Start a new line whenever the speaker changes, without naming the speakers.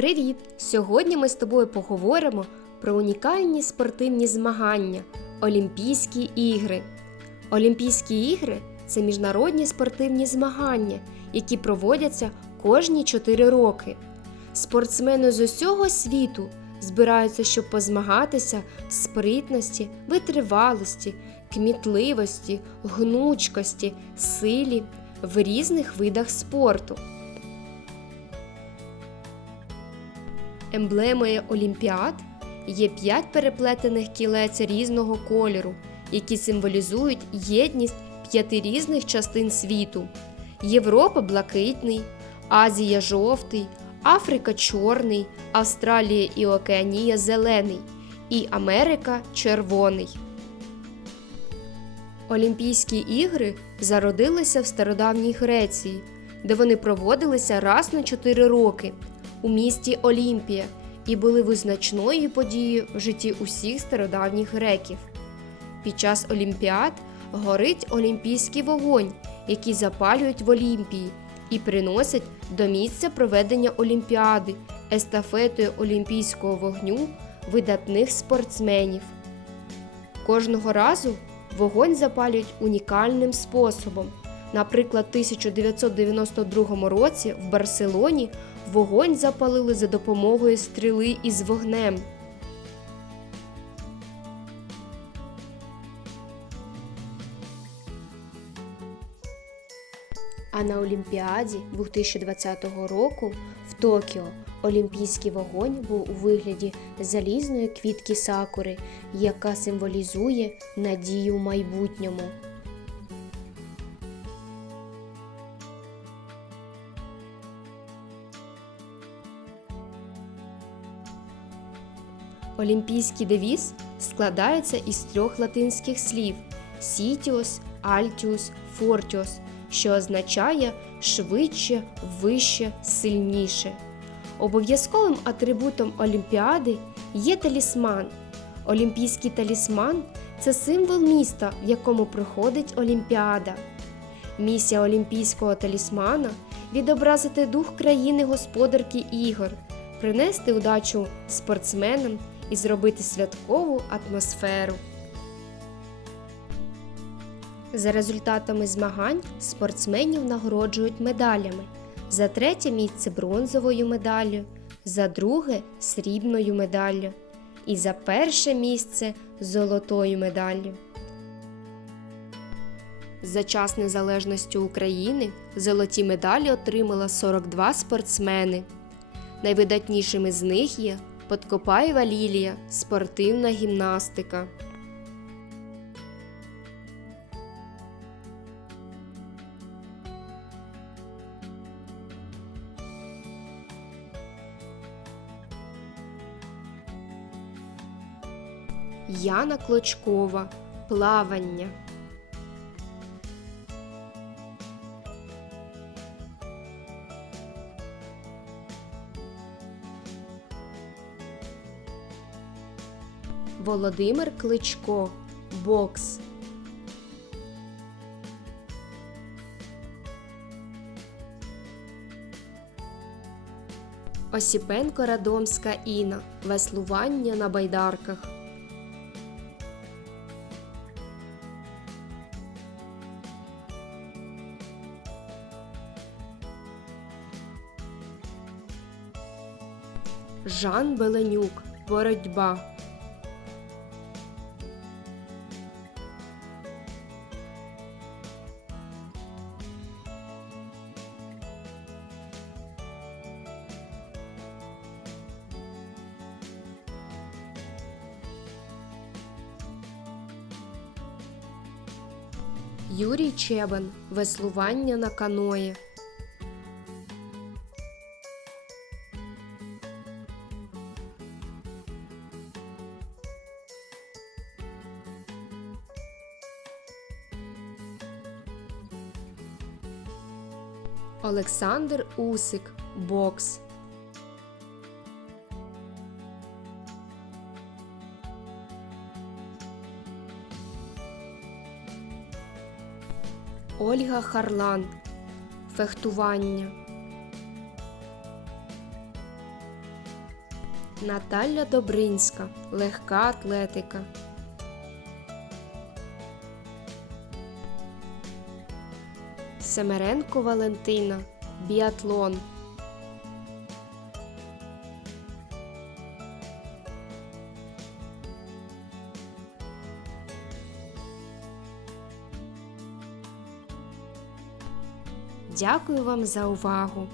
Привіт! Сьогодні ми з тобою поговоримо про унікальні спортивні змагання Олімпійські ігри. Олімпійські ігри це міжнародні спортивні змагання, які проводяться кожні 4 роки. Спортсмени з усього світу збираються, щоб позмагатися в спритності, витривалості, кмітливості, гнучкості, силі в різних видах спорту. Емблемою Олімпіад є п'ять переплетених кілець різного кольору, які символізують єдність п'яти різних частин світу: Європа блакитний, Азія жовтий, Африка чорний, Австралія і Океанія зелений, і Америка червоний. Олімпійські ігри зародилися в стародавній Греції, де вони проводилися раз на 4 роки у місті Олімпія і були визначною подією в житті усіх стародавніх греків. Під час Олімпіад горить олімпійський вогонь, який запалюють в Олімпії і приносять до місця проведення Олімпіади естафетою олімпійського вогню видатних спортсменів. Кожного разу вогонь запалюють унікальним способом. Наприклад, в 1992 році в Барселоні вогонь запалили за допомогою стріли із вогнем. А на Олімпіаді 2020 року в Токіо олімпійський вогонь був у вигляді залізної квітки сакури, яка символізує надію в майбутньому. Олімпійський девіз складається із трьох латинських слів Сітіос, Альтіус, Фортіос, що означає швидше, вище, сильніше. Обов'язковим атрибутом Олімпіади є талісман. Олімпійський талісман це символ міста, в якому проходить Олімпіада. Місія олімпійського талісмана відобразити дух країни господарки ігор, принести удачу спортсменам і зробити святкову атмосферу. За результатами змагань спортсменів нагороджують медалями. За третє місце бронзовою медаллю, за друге срібною медаллю і за перше місце золотою медаллю. За час незалежності України золоті медалі отримала 42 спортсмени. Найвидатнішими з них є Подкопаєва Лілія, спортивна гімнастика. Яна Клочкова. Плавання. Володимир Кличко. Бокс. Осіпенко Радомська Іна. Веслування на байдарках. Жан Беленюк. Боротьба. Юрій Чебан. Веслування на каної. Олександр Усик. Бокс. Ольга Харлан. Фехтування. Наталя Добринська. Легка атлетика. Семеренко Валентина. Біатлон. Дякую вам за увагу!